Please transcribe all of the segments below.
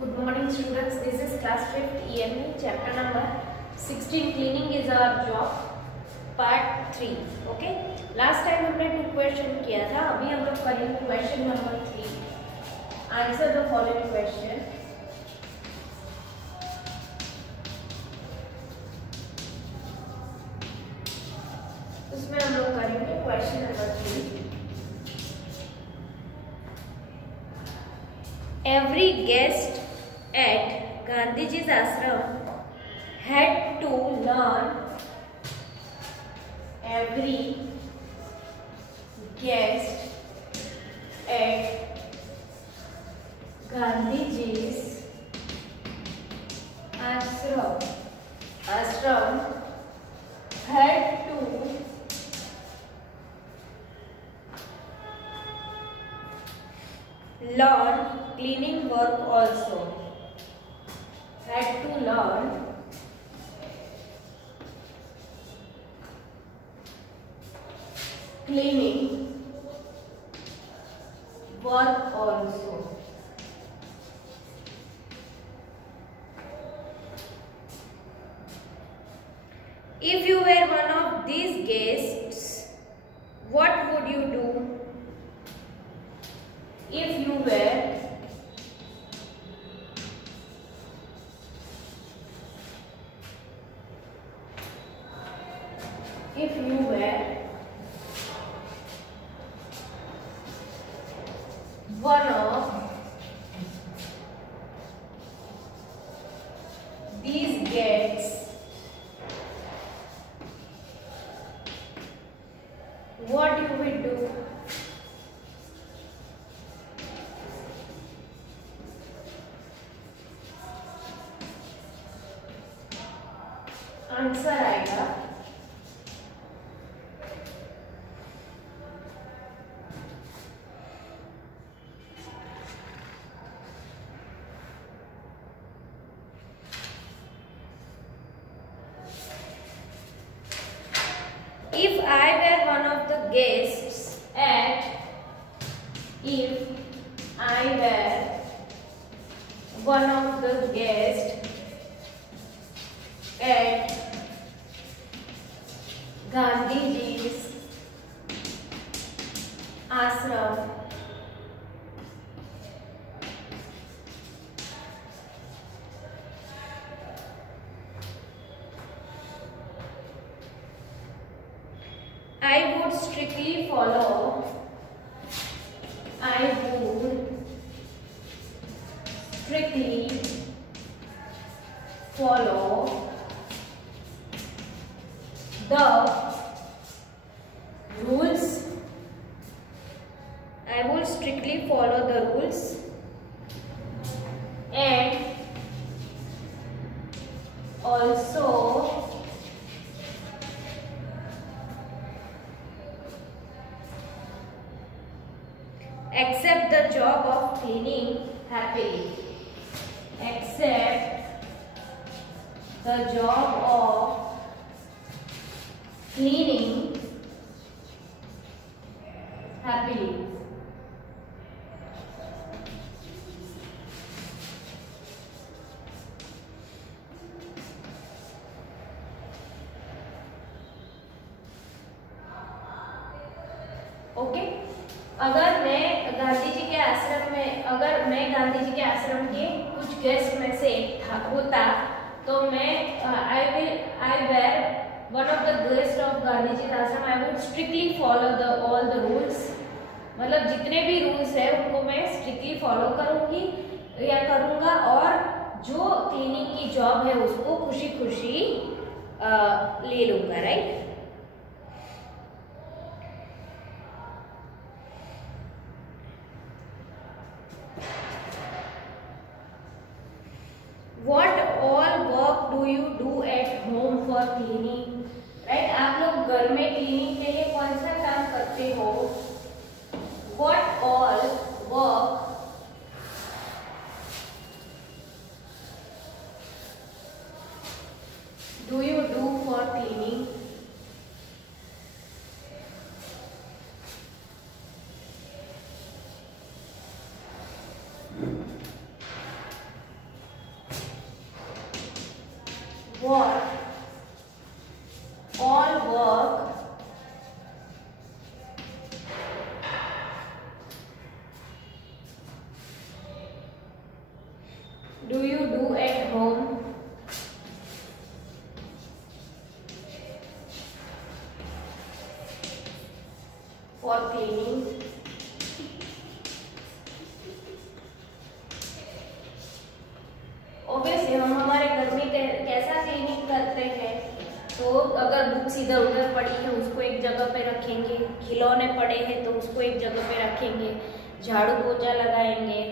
Good morning students, this is class 5th EME chapter number 16 cleaning is our job part 3. Okay, last time हमने 2 question किया था, अभी हम लोग करेंगे question number 3. Answer the following question. उसमें हम लोग करेंगे question number 3. Every guest at Gandhiji's ashram had to learn. Every guest at Gandhiji's ashram had to learn cleaning work also. Had to learn cleaning work also. If you were one of these guests, what would you do? If you were one of these guests, what you will do? Answer आएगा if I were one of the guests at Gandhiji's ashram, I would strictly follow the rules. I would strictly follow the rules and also accept the job of cleaning happily. Accept the job of cleaning happily. Okay, अगर मैं गांधी जी के आश्रम के कुछ guest में से होता तो मैं I were one of the guests of Gandhiji's ashram, I would strictly follow all the rules. मतलब जितने भी रूल्स है उनको मैं स्ट्रिक्टली फॉलो करूंगी या करूंगा और जो क्लीनिंग की जॉब है उसको खुशी खुशी ले लूंगा. Right. What all work do you do at home for cleaning? Right. आप लोग घर में क्लीनिंग के लिए कौन सा काम करते हो? What all work do you do for cleaning? what all work do you do at home? For cleaning. Obviously हम हमारे घर में कैसा क्लीनिंग करते हैं, तो अगर बुक्स इधर उधर पड़ी है उसको एक जगह पे रखेंगे, खिलौने पड़े हैं तो उसको एक जगह पे रखेंगे, झाड़ू पोछा लगाएंगे,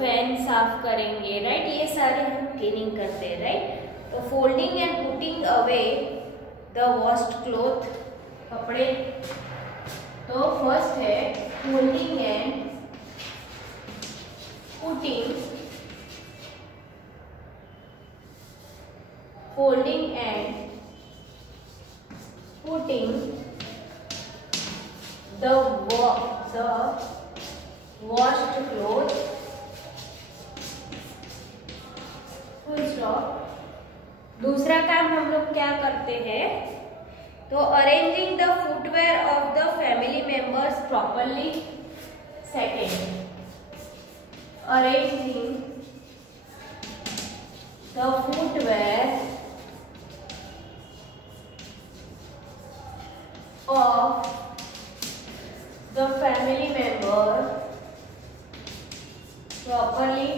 फैन साफ करेंगे, राइट। ये सारे हम क्लीनिंग करते हैं, राइट। तो folding and putting away the washed cloth, कपड़े। तो फर्स्ट है folding and putting, folding and putting the washed clothes, full stop। दूसरा काम हम लोग क्या करते हैं, तो arranging the footwear of the family members properly. Second, arranging the footwear of the family member properly।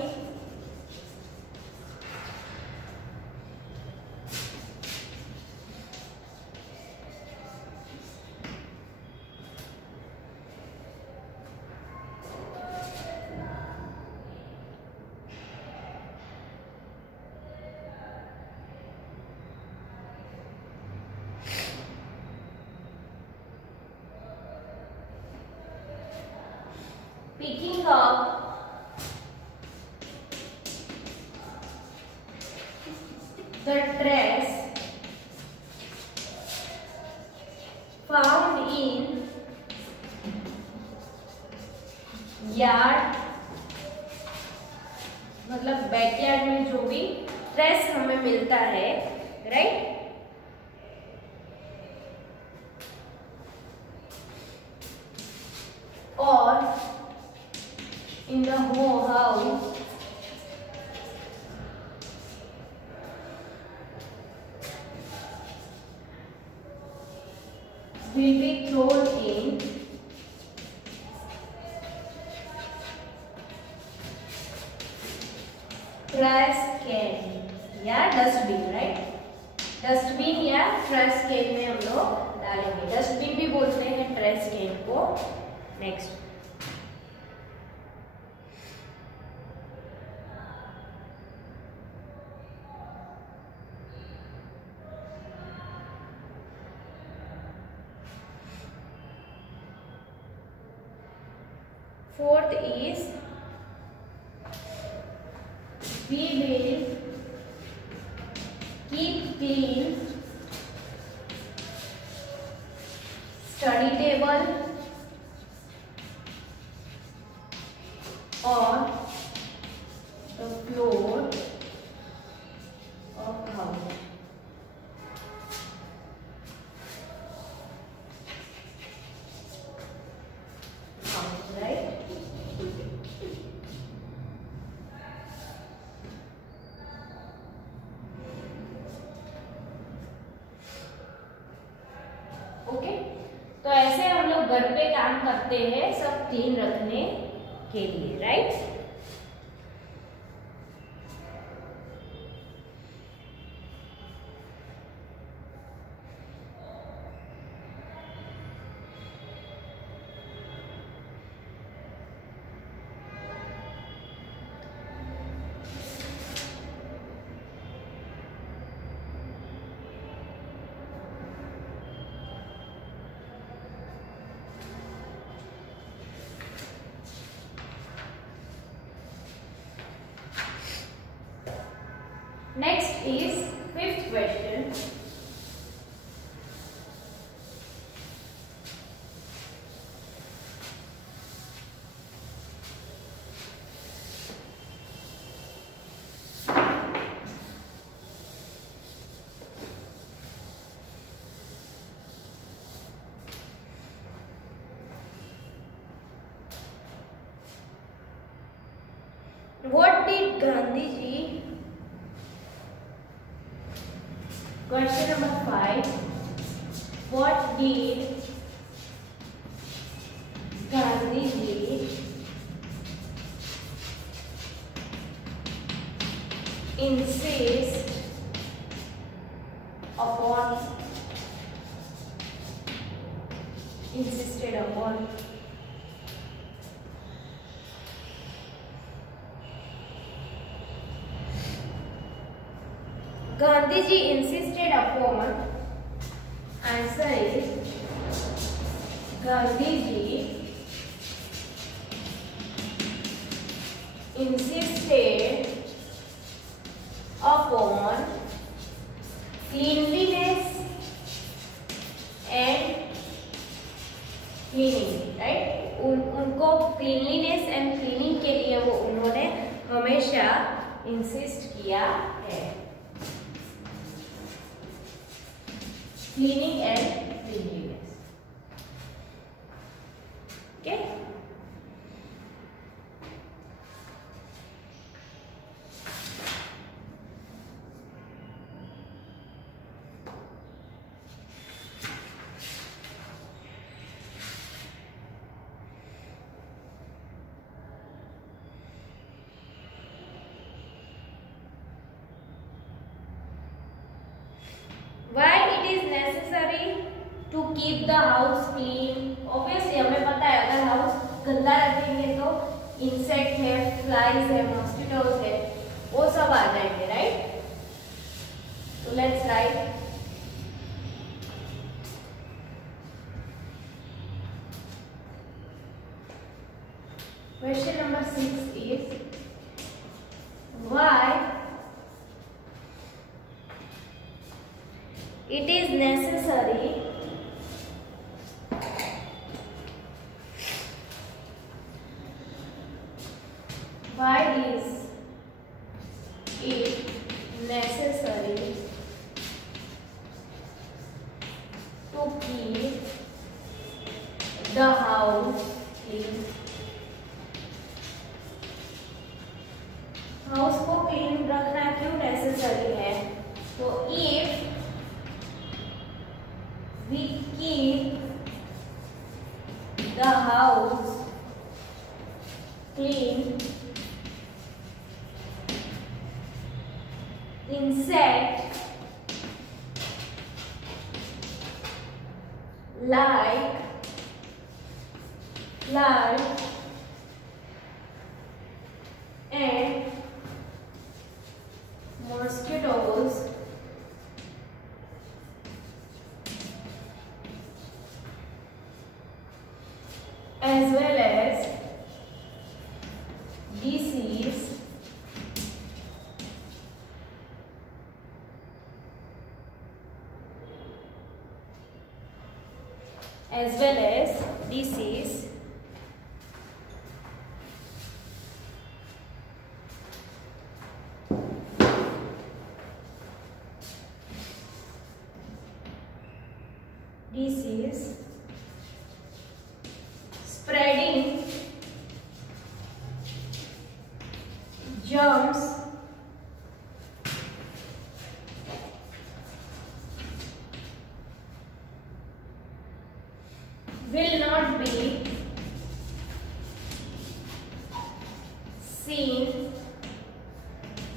Picking up the trash found in yard, मतलब backyard में जो भी ट्रेस हमें मिलता है, राइट। और in the whole house will be thrown in trash can या dustbin, right. Dustbin या ट्रैश कैन में हम लोग डालेंगे। डस्टबिन भी बोलते हैं ट्रैश कैन को। Next, fourth is we will keep clean study table or the floor of house। Okay, तो ऐसे हम लोग घर पे काम करते हैं सब क्लीन रखने के लिए, right. Next is fifth question. did Gandhiji? Question number 5. What did Gandhiji insist upon? Insisted upon. Gandhiji insisted upon. Answer is Gandhiji insisted upon cleanliness and cleaning, right. उनको क्लीनलीनेस एंड क्लीनिंग के लिए वो उन्होंने हमेशा insist किया है। Cleaning and cleanliness, okay. Why it is necessary to keep the house clean? Obviously हमें पता है अगर हाउस गंदा रखेंगे तो इंसेक्ट है, फ्लाइज है, मॉस्किटोज है, वो सब आ जाएंगे, राइट। तो let's write. Question number 6 is why it is necessary why is it necessary to keep the house clean? House को क्लीन रखना क्यों नेसेसरी है? तो if we keep the house clean, insect like flies and mosquitoes as well as disease spreading germs will not be seen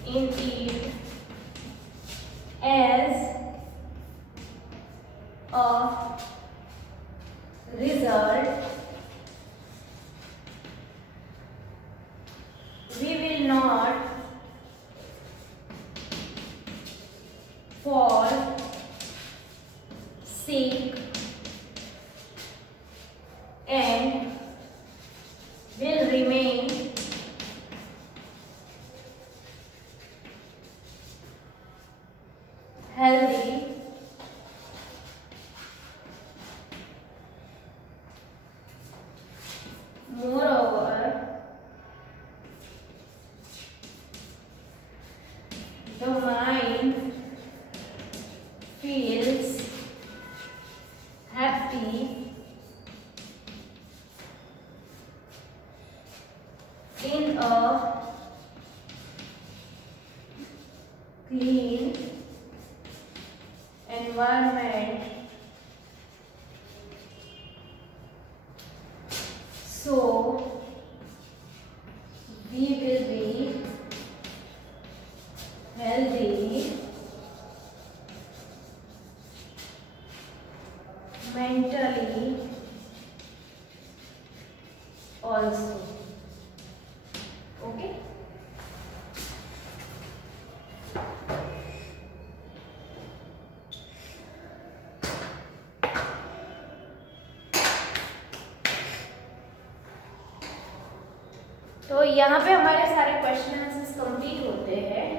in it as a result. We will not fall sick and will remain healthy. Moreover, the mind feels happy in a clean environment, so we will be healthy mentally also. Okay. तो यहाँ पे हमारे सारे question answers complete होते हैं।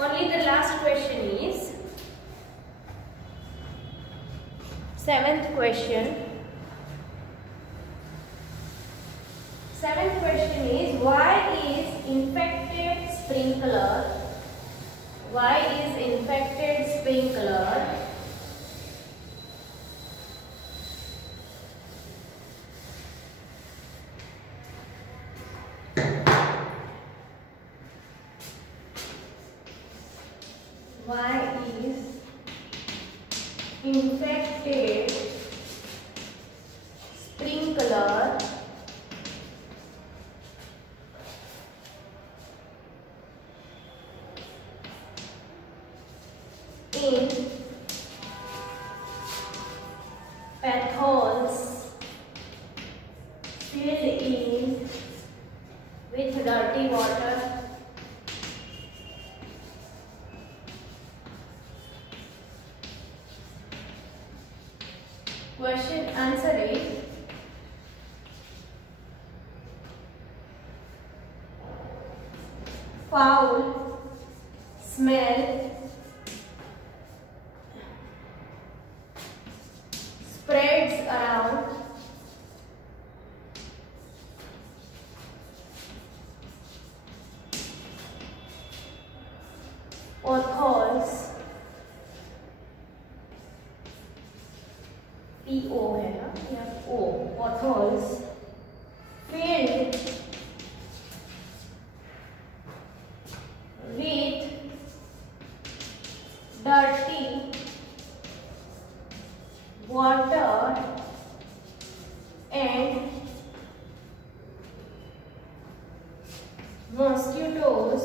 Only the last question is seventh question. Seventh question is, why is infected sprinkler in potholes filled in with dirty water? Question answer is foul smell spreads around potholes, PO है ना या O, potholes filled with dirty water and mosquitoes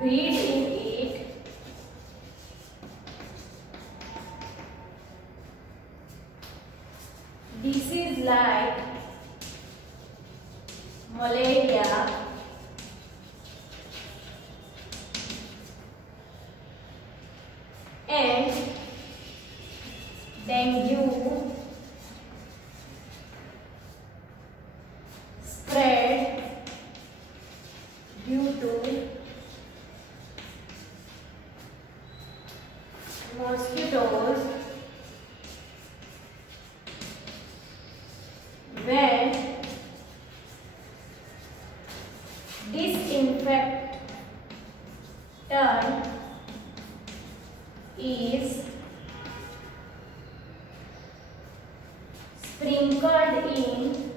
breed in it. Disease like malaria, and dengue spread due to mosquitoes when disinfectant is sprinkled in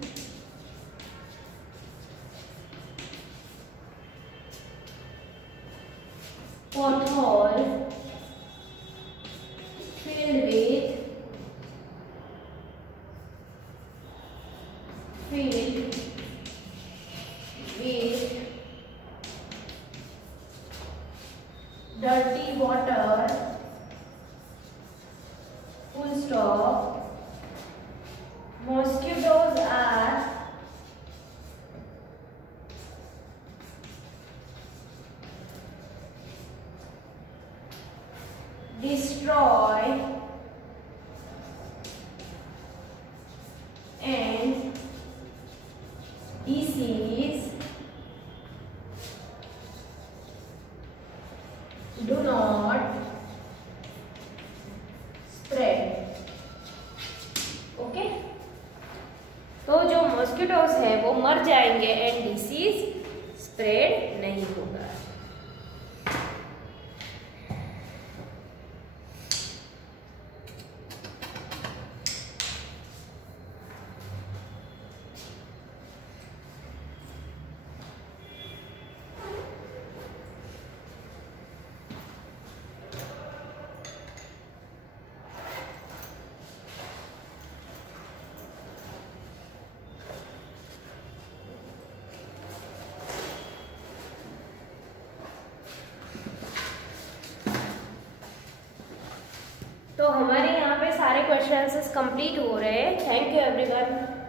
destroy and disease do not spread. Okay, तो जो mosquitoes है वो मर जाएंगे and disease spread नहीं होगा। तो हमारे यहाँ पे सारे क्वेश्चंस कंप्लीट हो रहे हैं। Thank you everyone.